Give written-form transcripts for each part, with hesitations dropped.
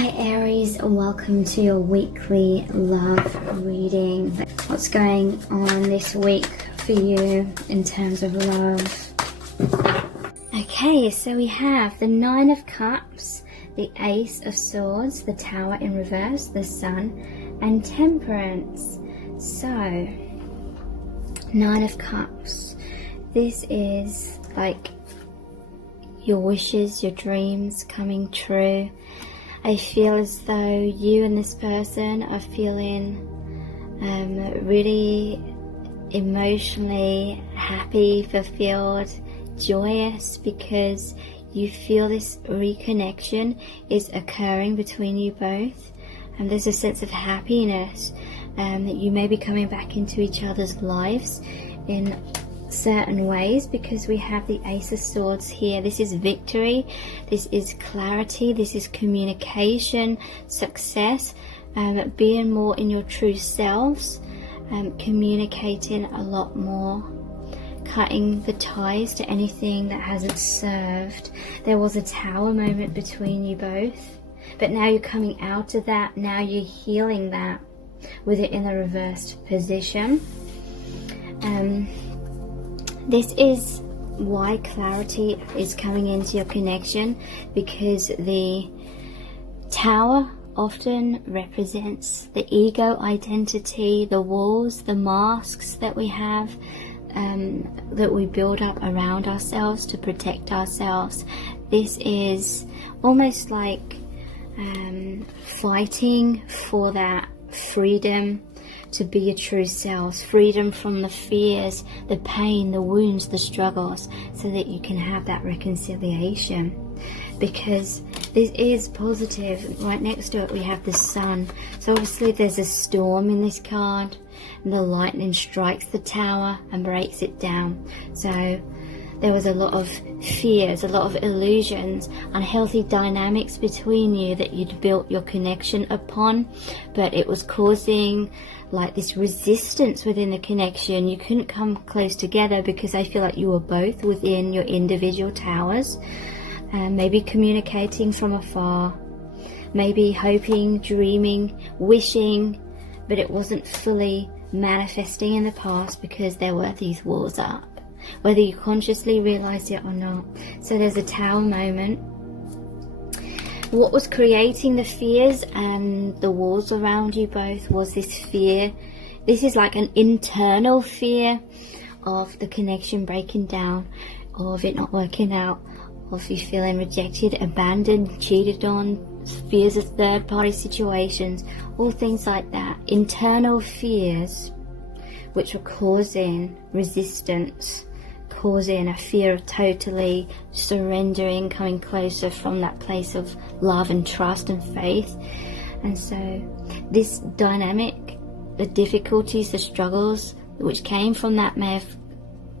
Hi Aries, welcome to your weekly love reading. What's going on this week for you in terms of love? Okay, so we have the Nine of Cups, the Ace of Swords, the Tower in reverse, the Sun, and Temperance. So, Nine of Cups. This is like your wishes, your dreams coming true. I feel as though you and this person are feeling really emotionally happy, fulfilled, joyous, because you feel this reconnection is occurring between you both, and there's a sense of happiness that you may be coming back into each other's lives in certain ways, because we have the Ace of Swords here. This is victory, this is clarity, this is communication, success, being more in your true selves, communicating a lot more, cutting the ties to anything that hasn't served. There was a Tower moment between you both, but now you're coming out of that, now you're healing that with it in the reversed position. This is why clarity is coming into your connection, because the Tower often represents the ego identity, the walls, the masks that we have, that we build up around ourselves to protect ourselves. This is almost like fighting for that freedom to be your true selves, freedom from the fears, the pain, the wounds, the struggles, so that you can have that reconciliation. Because this is positive. Right next to it we have the Sun. So obviously there's a storm in this card, and the lightning strikes the Tower and breaks it down. So there was a lot of fears, a lot of illusions, unhealthy dynamics between you that you'd built your connection upon, but it was causing like this resistance within the connection. You couldn't come close together because I feel like you were both within your individual towers, and maybe communicating from afar, maybe hoping, dreaming, wishing, but it wasn't fully manifesting in the past because there were these walls up, whether you consciously realized it or not. So there's a Tower moment. What was creating the fears and the walls around you both was this fear. This is like an internal fear of the connection breaking down, of it not working out, of you feeling rejected, abandoned, cheated on, fears of third-party situations, all things like that. Internal fears which were causing resistance, causing a fear of totally surrendering, coming closer from that place of love and trust and faith. And so this dynamic, the difficulties, the struggles which came from that may have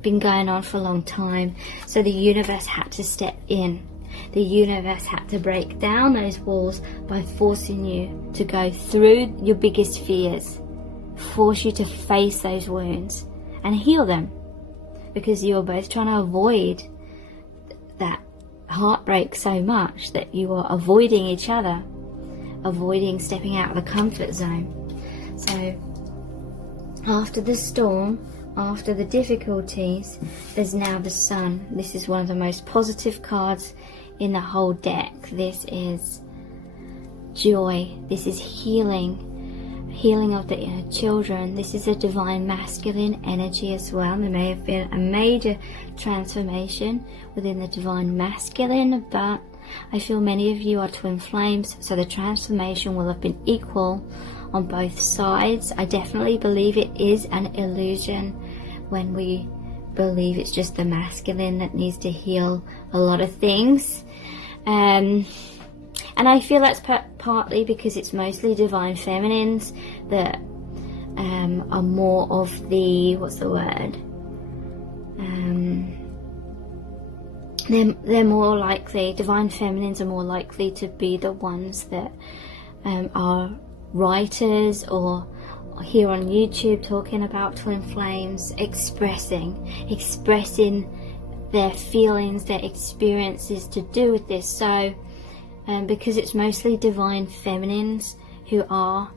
been going on for a long time. So the universe had to step in. The universe had to break down those walls by forcing you to go through your biggest fears, force you to face those wounds and heal them, because you were both trying to avoid that heartbreak so much that you were avoiding each other, avoiding stepping out of the comfort zone. So after the storm, after the difficulties, there's now the Sun. This is one of the most positive cards in the whole deck. This is joy, this is healing, healing of the inner children. This is a divine masculine energy as well. There may have been a major transformation within the divine masculine, but I feel many of you are twin flames, so the transformation will have been equal on both sides. I definitely believe it is an illusion when we believe it's just the masculine that needs to heal a lot of things. And I feel that's partly because it's mostly divine feminines that are more of the, what's the word? They're more likely, divine feminines are more likely to be the ones that are writers or here on YouTube talking about twin flames, expressing their feelings, their experiences to do with this. So because it's mostly divine feminines who are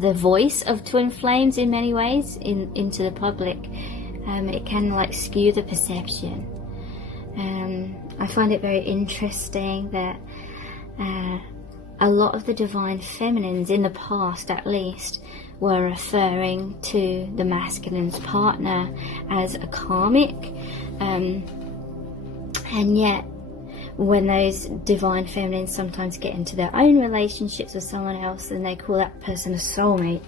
the voice of twin flames in many ways into the public. It can like skew the perception. I find it very interesting that a lot of the divine feminines in the past, at least, were referring to the masculine's partner as a karmic, and yet when those divine feminines sometimes get into their own relationships with someone else, then they call that person a soulmate.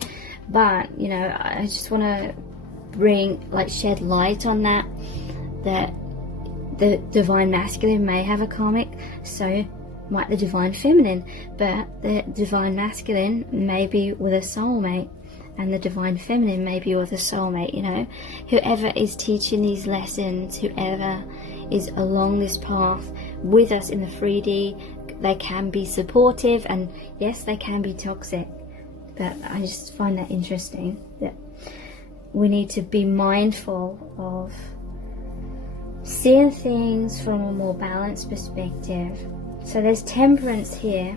But you know, I just want to shed light on that the divine masculine may have a karmic, so might the divine feminine, but the divine masculine may be with a soulmate and the divine feminine may be with a soulmate. You know, whoever is teaching these lessons, whoever is along this path with us in the 3D, they can be supportive, and yes, they can be toxic. But I just find that interesting, that we need to be mindful of seeing things from a more balanced perspective. So there's temperance here.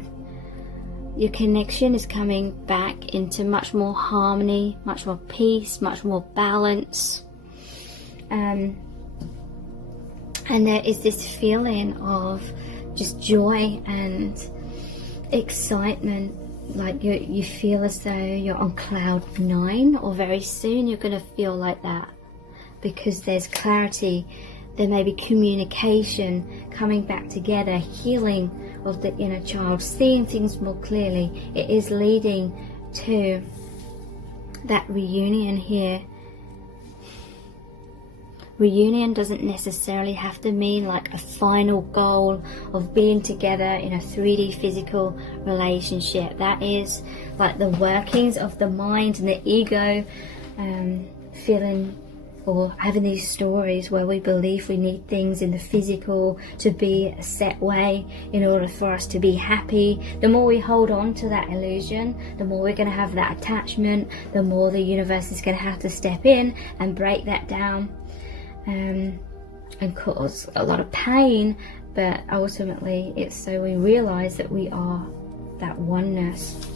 Your connection is coming back into much more harmony, much more peace, much more balance. And there is this feeling of just joy and excitement, like you feel as though you're on cloud 9, or very soon you're going to feel like that, because there's clarity. There may be communication coming back together, healing of the inner child, seeing things more clearly. It is leading to that reunion here. Reunion doesn't necessarily have to mean like a final goal of being together in a 3D physical relationship. That is like the workings of the mind and the ego, feeling or having these stories where we believe we need things in the physical to be a set way in order for us to be happy. The more we hold on to that illusion, the more we're going to have that attachment, the more the universe is going to have to step in and break that down. And cause a lot of pain, but ultimately it's so we realize that we are that oneness.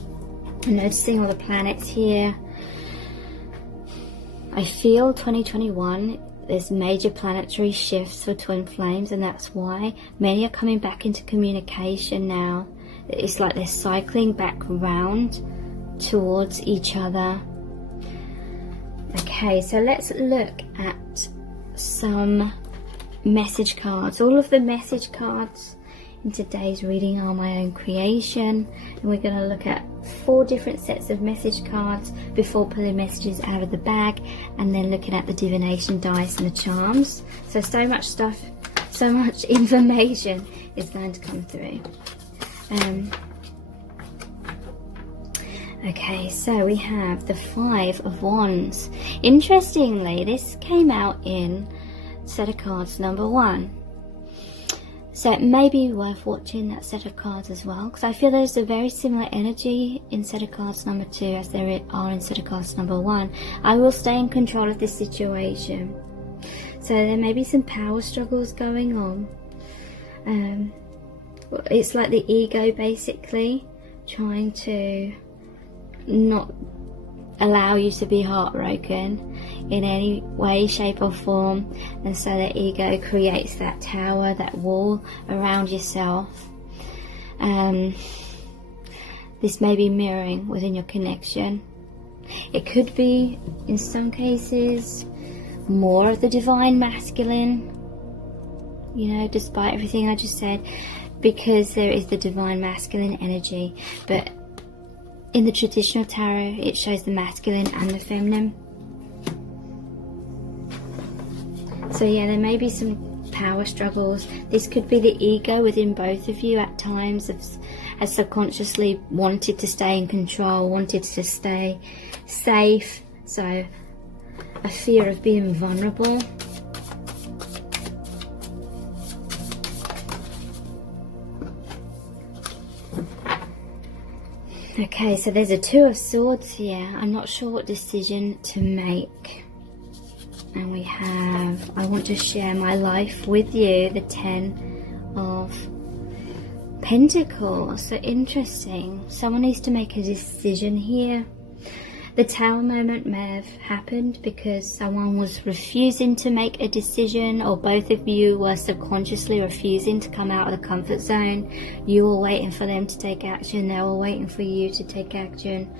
I'm noticing all the planets here. I feel 2021 there's major planetary shifts for twin flames, and that's why many are coming back into communication now. It's like they're cycling back round towards each other. Okay, so let's look at some message cards. All of the message cards in today's reading are my own creation, and we're going to look at 4 different sets of message cards before pulling messages out of the bag, and then looking at the divination dice and the charms. So much stuff, so much information is going to come through. Okay, so we have the 5 of Wands. Interestingly, this came out in set of cards number 1. So it may be worth watching that set of cards as well, because I feel there's a very similar energy in set of cards number 2 as there are in set of cards number 1. I will stay in control of this situation. So there may be some power struggles going on. It's like the ego basically trying to not allow you to be heartbroken in any way, shape or form, and so the ego creates that tower, that wall around yourself. This may be mirroring within your connection. It could be, in some cases, more of the divine masculine, you know, despite everything I just said, because there is the divine masculine energy. But in the traditional tarot, it shows the masculine and the feminine. So yeah, there may be some power struggles. This could be the ego within both of you at times has subconsciously wanted to stay in control, wanted to stay safe. So a fear of being vulnerable. Okay, so there's a 2 of Swords here. I'm not sure what decision to make. And we have, I want to share my life with you, the 10 of Pentacles. So interesting. Someone needs to make a decision here. The Tower moment may have happened because someone was refusing to make a decision, or both of you were subconsciously refusing to come out of the comfort zone. You were waiting for them to take action, they were waiting for you to take action,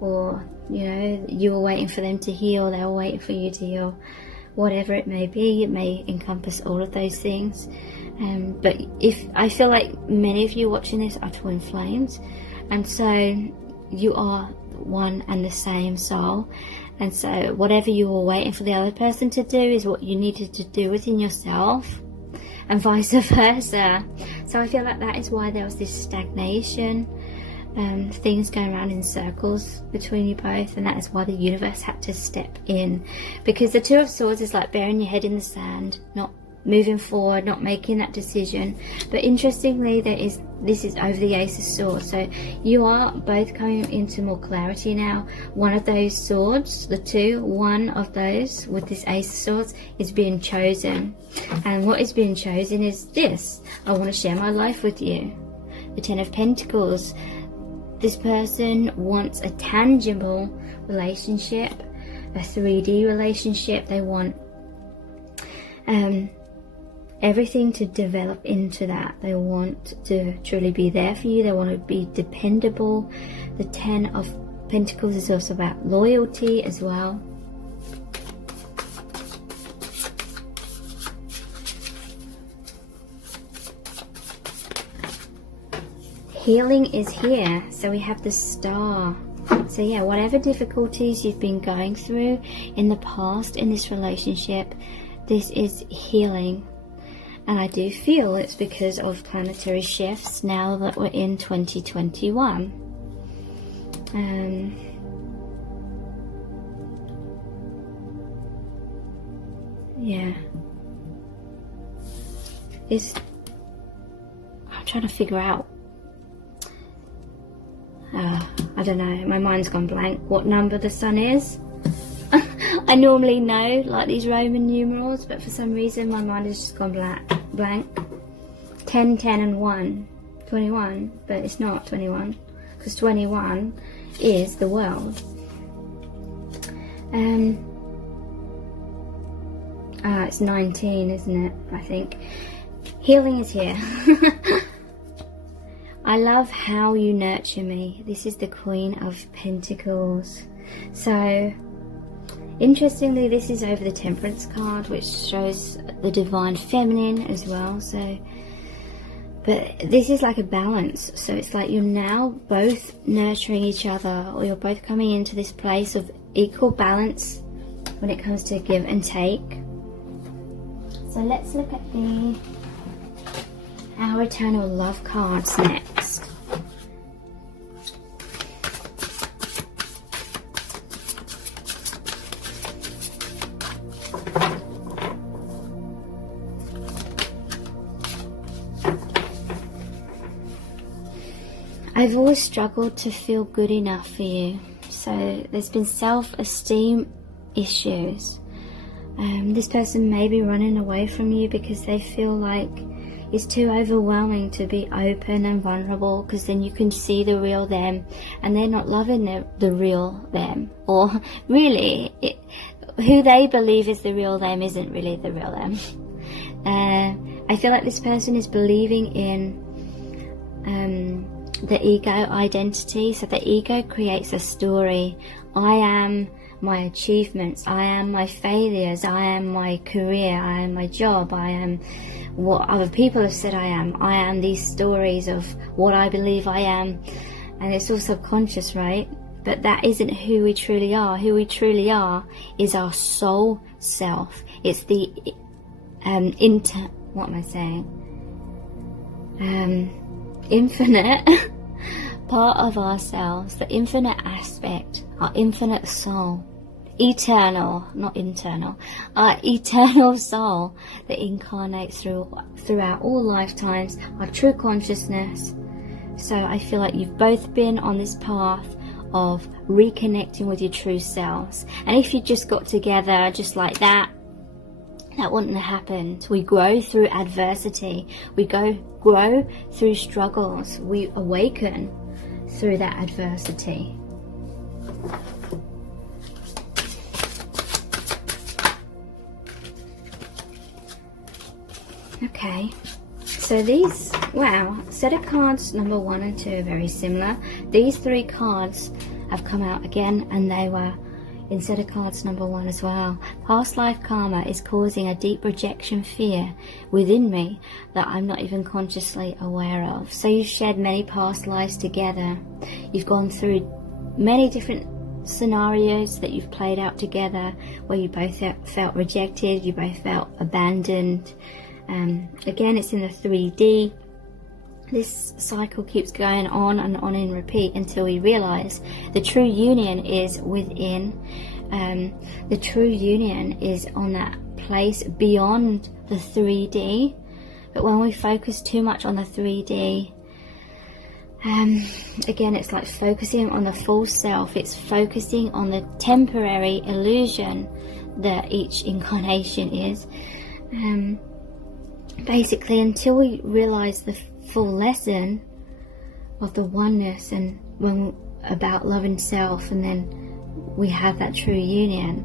or you know, you were waiting for them to heal, they were waiting for you to heal. Whatever it may be, it may encompass all of those things. But if I feel like many of you watching this are twin flames, and so you are one and the same soul, and so whatever you were waiting for the other person to do is what you needed to do within yourself, and vice versa. So I feel like that is why there was this stagnation, things going around in circles between you both, and that is why the universe had to step in, because the Two of Swords is like burying your head in the sand, not moving forward, not making that decision. But interestingly, this is over the Ace of Swords, so you are both coming into more clarity now. One of those swords, one of those with this Ace of Swords is being chosen, and what is being chosen is this: I want to share my life with you. The Ten of Pentacles. This person wants a tangible relationship, a 3D relationship. They want everything to develop into that. They want to truly be there for you. They want to be dependable. The Ten of Pentacles is also about loyalty as well. Healing is here. So we have the Star. So yeah, whatever difficulties you've been going through in the past in this relationship, this is healing. And I do feel it's because of planetary shifts now that we're in 2021. Yeah. I'm trying to figure out. I don't know. My mind's gone blank. What number the Sun is? I normally know, like these Roman numerals, but for some reason my mind has just gone blank. 10, 10 and 1. 21, but it's not 21, because 21 is the world. It's 19, isn't it? I think. Healing is here. I love how you nurture me. This is the Queen of Pentacles. So, interestingly, this is over the Temperance card, which shows the Divine Feminine as well. So, but this is like a balance. So it's like you're now both nurturing each other, or you're both coming into this place of equal balance when it comes to give and take. So let's look at our Eternal Love cards next. I've always struggled to feel good enough for you. So there's been self-esteem issues. This person may be running away from you because they feel like it's too overwhelming to be open and vulnerable, because then you can see the real them, and they're not loving the real them. Or really, who they believe is the real them isn't really the real them. I feel like this person is believing in the ego identity. So the ego creates a story. I am my achievements, I am my failures, I am my career, I am my job, I am what other people have said I am these stories of what I believe I am, and it's all subconscious, right? But that isn't who we truly are. Who we truly are is our soul self. It's the infinite part of ourselves, the infinite aspect, our infinite soul, eternal, not internal, our eternal soul that incarnates throughout all lifetimes, our true consciousness. So I feel like you've both been on this path of reconnecting with your true selves, and if you just got together just like that that wouldn't have happened. We grow through adversity. We grow through struggles. We awaken through that adversity. Okay, so these, wow, set of cards number 1 and 2 are very similar. These 3 cards have come out again, and they were in set of cards number 1 as well. Past life karma is causing a deep rejection fear within me that I'm not even consciously aware of. So you've shared many past lives together. You've gone through many different scenarios that you've played out together, where you both felt rejected, you both felt abandoned. Again, it's in the 3D. This cycle keeps going on and on in repeat until we realize the true union is within. The true union is on that place beyond the 3D. But when we focus too much on the 3D, again, it's like focusing on the false self. It's focusing on the temporary illusion that each incarnation is. Basically, until we realize the full lesson of the oneness and about love and self, and then we have that true union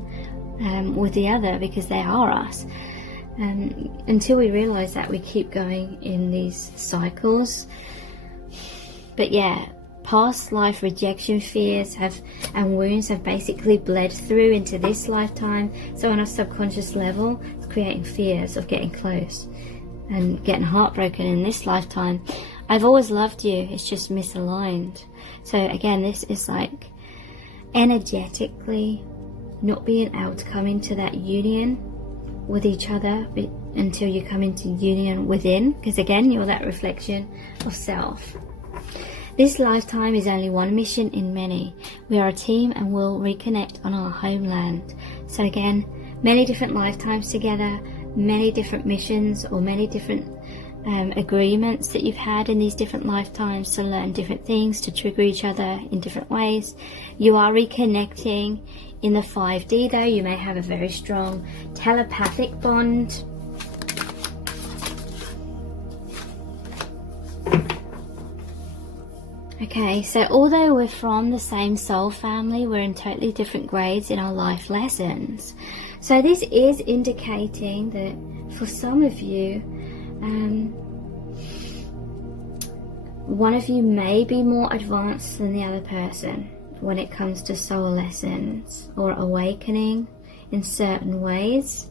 with the other, because they are us. Until we realize that, we keep going in these cycles. But yeah, past life rejection fears and wounds have basically bled through into this lifetime. So on a subconscious level, it's creating fears of getting close and getting heartbroken in this lifetime. I've always loved you, it's just misaligned. So again, this is like energetically not being able to come into that union with each other until you come into union within, because again, you're that reflection of self. This lifetime is only one mission in many. We are a team and will reconnect on our homeland. So again, many different lifetimes together, many different missions, or many different agreements that you've had in these different lifetimes to learn different things, to trigger each other in different ways. You are reconnecting in the 5D though. You may have a very strong telepathic bond. Okay, so although we're from the same soul family, we're in totally different grades in our life lessons. So this is indicating that for some of you, one of you may be more advanced than the other person when it comes to soul lessons or awakening in certain ways.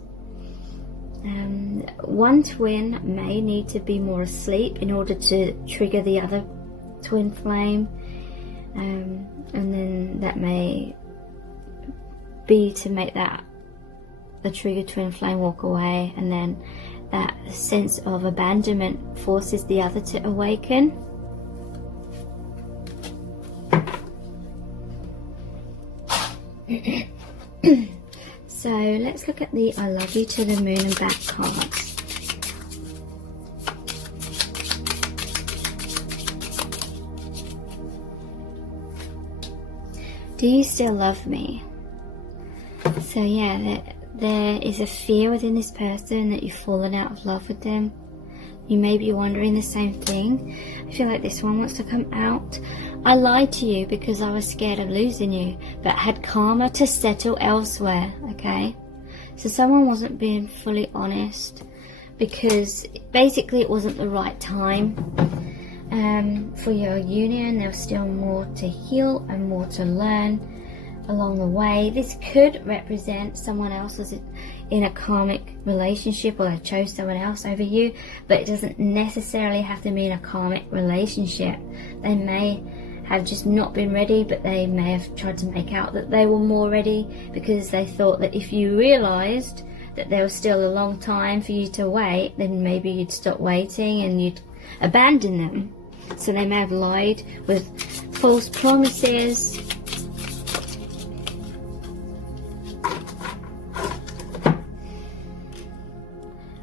One twin may need to be more asleep in order to trigger the other twin flame, and then that may be to make the trigger twin flame walk away, and then that sense of abandonment forces the other to awaken. So let's look at the I love you to the moon and back cards. Do you still love me? So yeah, there is a fear within this person that you've fallen out of love with them. You may be wondering the same thing. I feel like this one wants to come out. I lied to you because I was scared of losing you, but had karma to settle elsewhere, okay? So someone wasn't being fully honest because basically it wasn't the right time for your union. There was still more to heal and more to learn along the way. This could represent someone else was in a karmic relationship, or they chose someone else over you, but it doesn't necessarily have to mean a karmic relationship. They may have just not been ready, but they may have tried to make out that they were more ready because they thought that if you realized that there was still a long time for you to wait, then maybe you'd stop waiting and you'd abandon them. So they may have lied with false promises.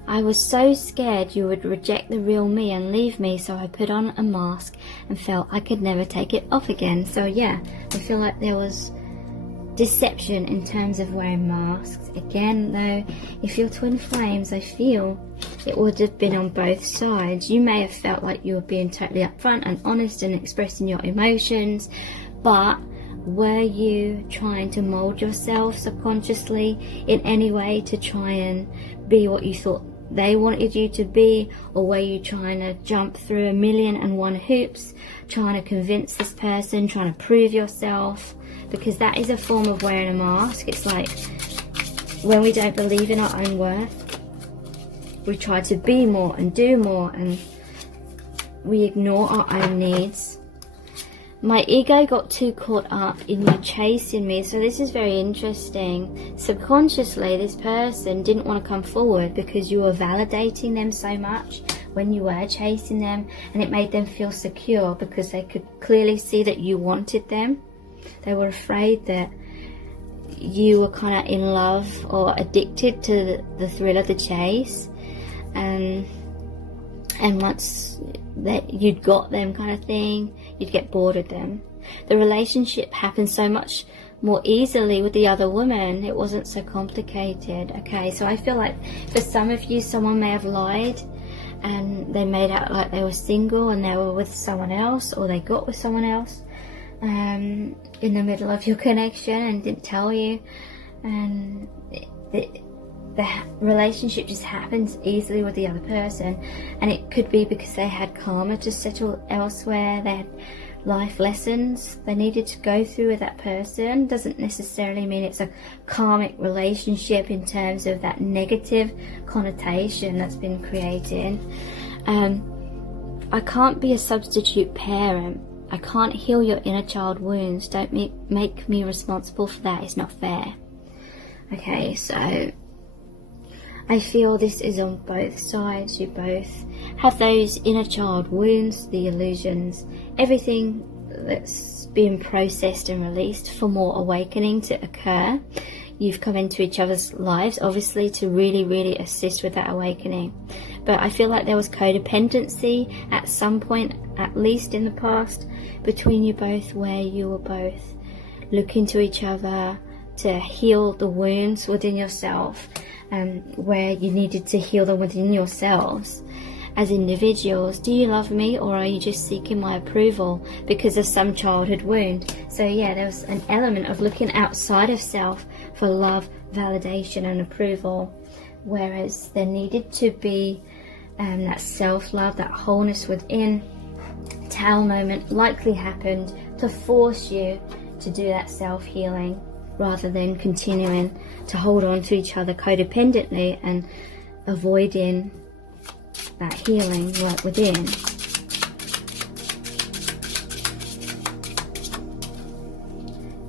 I was so scared you would reject the real me and leave me, so I put on a mask and felt I could never take it off again. So yeah, I feel like there was deception in terms of wearing masks. Again though, if you're twin flames, I feel it would have been on both sides. You may have felt like you were being totally upfront and honest and expressing your emotions, but were you trying to mold yourself subconsciously in any way to try and be what you thought they wanted you to be? Or were you trying to jump through 1,000,001 hoops, trying to convince this person, trying to prove yourself? Because that is a form of wearing a mask. It's like when we don't believe in our own worth, we try to be more and do more, and we ignore our own needs. My ego got too caught up in you chasing me. So this is very interesting. Subconsciously, this person didn't want to come forward because you were validating them so much when you were chasing them, and it made them feel secure because they could clearly see that you wanted them. They were afraid that you were kind of in love or addicted to the thrill of the chase, and once that you'd got them, kind of thing, you'd get bored of them. The relationship happened so much more easily with the other woman. It wasn't so complicated. Okay, so I feel like for some of you, someone may have lied and they made out like they were single and they were with someone else, or they got with someone else in the middle of your connection and didn't tell you, and the relationship just happens easily with the other person. And it could be because they had karma to settle elsewhere, they had life lessons they needed to go through with that person. Doesn't necessarily mean it's a karmic relationship in terms of that negative connotation that's been created. I can't be a substitute parent. I can't heal your inner child wounds. Don't make me responsible for that. It's not fair. Okay, so I feel this is on both sides. You both have those inner child wounds, the illusions, everything that's being processed and released for more awakening to occur. You've come into each other's lives, obviously, to really assist with that awakening. But I feel like there was codependency at some point, at least in the past, between you both, where you were both looking to each other to heal the wounds within yourself, where you needed to heal them within yourselves as individuals. Do you love me, or are you just seeking my approval because of some childhood wound? So yeah, there was an element of looking outside of self for love, validation and approval, whereas there needed to be that self-love, that wholeness within. Towel moment likely happened to force you to do that self-healing, rather than continuing to hold on to each other codependently and avoiding that healing right within.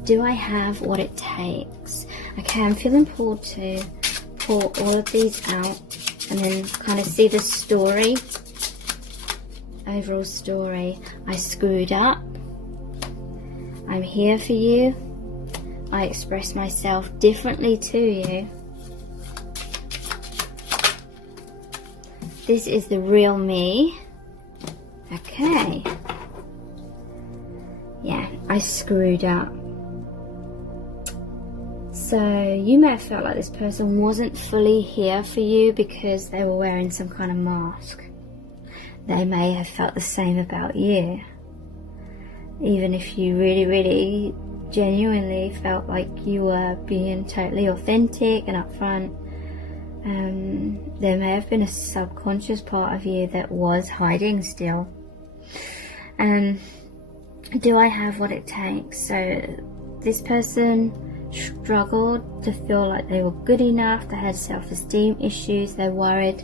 Do I have what it takes? Okay, I'm feeling pulled to pull all of these out and then kind of see the story, overall story. I screwed up. I'm here for you. I express myself differently to you. This is the real me. Okay. Yeah, I screwed up. So you may have felt like this person wasn't fully here for you because they were wearing some kind of mask. They may have felt the same about you. Even if you really genuinely felt like you were being totally authentic and upfront, there may have been a subconscious part of you that was hiding still. Do I have what it takes? So this person struggled to feel like they were good enough. They had self-esteem issues. They worried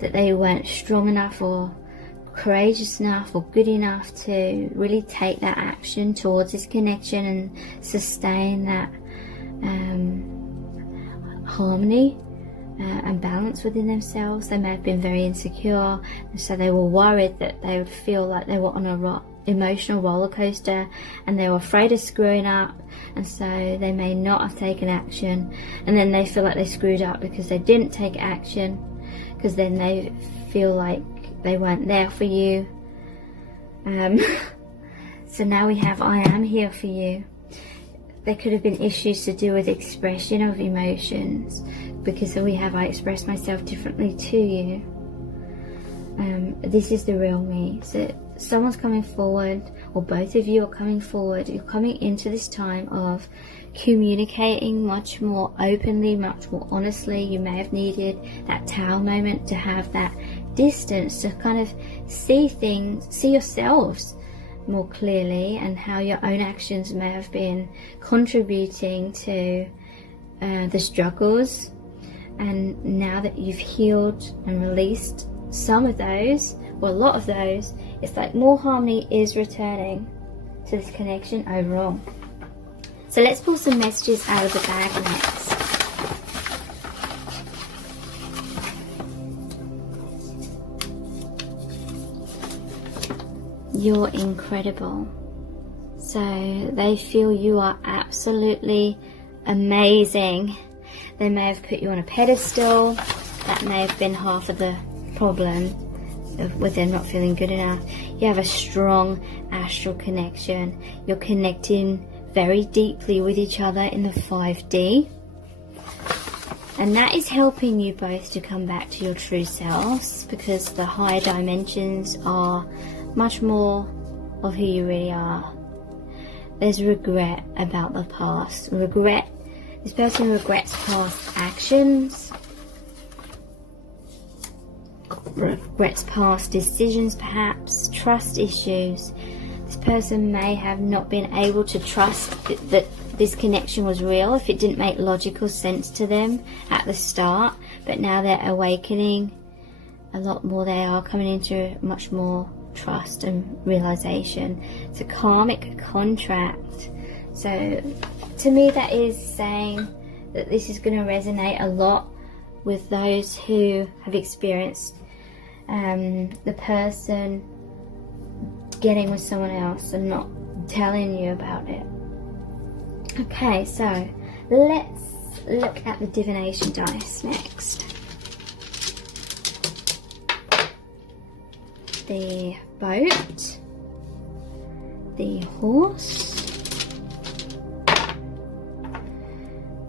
that they weren't strong enough or courageous enough or good enough to really take that action towards this connection and sustain that harmony and balance within themselves. They may have been very insecure, and so they were worried that they would feel like they were on a emotional roller coaster, and they were afraid of screwing up, and so they may not have taken action, and then they feel like they screwed up because they didn't take action, because then they feel like they weren't there for you. So now we have I am here for you. there could have been issues to do with expression of emotions, because we have I express myself differently to you. This is the real me. So someone's coming forward, or both of you are coming forward. You're coming into this time of communicating much more openly, much more honestly. You may have needed that Tower moment to have that distance, to kind of see things, see yourselves more clearly, and how your own actions may have been contributing to the struggles. And now that you've healed and released some of those, or a lot of those, it's like more harmony is returning to this connection overall. So let's pull some messages out of the bag next. You're incredible. So they feel you are absolutely amazing. They may have put you on a pedestal. That may have been half of the problem with them not feeling good enough. You have a strong astral connection. You're connecting very deeply with each other in the 5D. And that is helping you both to come back to your true selves, because the higher dimensions are much more of who you really are. There's regret about the past. Regret. This person regrets past actions, regrets past decisions, perhaps trust issues. This person may have not been able to trust that this connection was real if it didn't make logical sense to them at the start, but now they're awakening a lot more. They are coming into much more trust and realization. It's a karmic contract. So to me, that is saying that this is going to resonate a lot with those who have experienced the person getting with someone else and not telling you about it. Okay, so let's look at the divination dice next. The boat, the horse,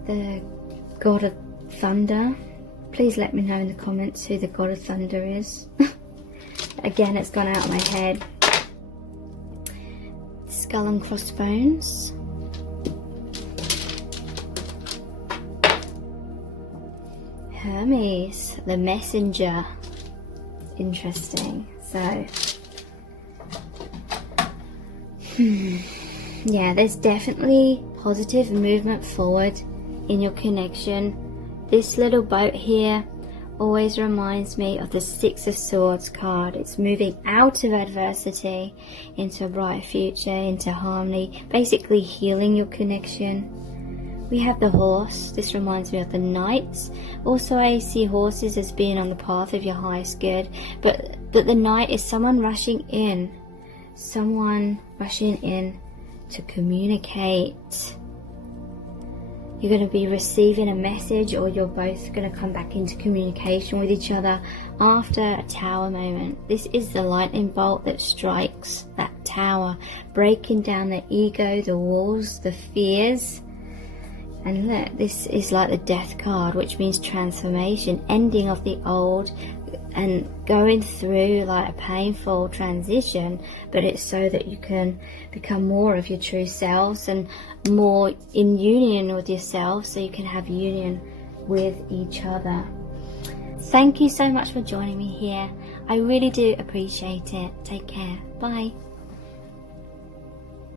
the god of thunder. Please let me know in the comments who the god of thunder is. Again, it's gone out of my head. Skull and crossbones. Hermes, the messenger. Interesting. So, yeah, there's definitely positive movement forward in your connection. This little boat here always reminds me of the Six of Swords card. It's moving out of adversity into a bright future, into harmony, basically healing your connection. We have the horse. This reminds me of the knights. Also, I see horses as being on the path of your highest good, but the knight is someone rushing in to communicate. You're going to be receiving a message, or you're both going to come back into communication with each other after a tower moment. This is the lightning bolt that strikes that tower, breaking down the ego, the walls, the fears. And look, this is like the death card, which means transformation, ending of the old and going through like a painful transition, but it's so that you can become more of your true selves and more in union with yourself, so you can have union with each other. Thank you so much for joining me here. I really do appreciate it. Take care. Bye.